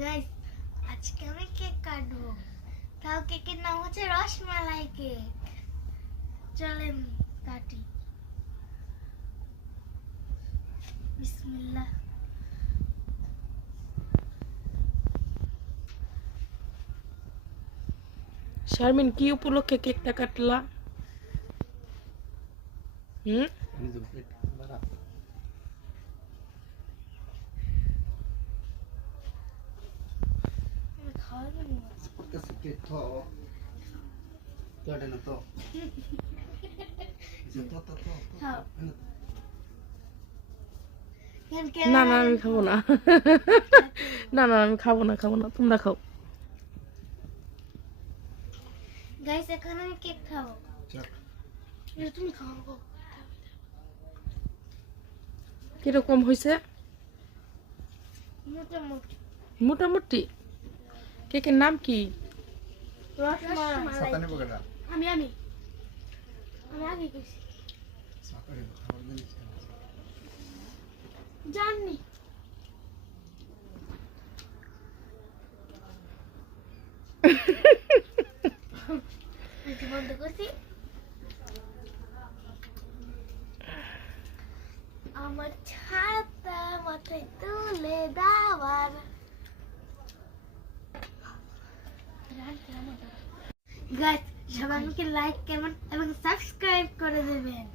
Guys আজকে আমি cake কাটবো। তাও কেকের নাম হচ্ছে রসমালাই কেক। চলেন কাটি। বিসমিল্লাহ। শারমিন কি উপলক্ষে কেকটা কাটলা? না না আমি খাবো না। না না আমি খাবো না তোমরা খাও। গাইস এখন আমি কেক খাবো। তুমি খাও। কিরকম হয়েছে? মোটামুটি। মোটামুটি। কেকের নাম কি? রসমালাই। আমি আমি আমি আগে গেছি জানি। বন্ধ করছি। আমার ছাতা মাথায় তুলে দাওয়ার। গাইস সবাই আমাকে লাইক কমেন্ট এবং সাবস্ক্রাইব করে দেবেন।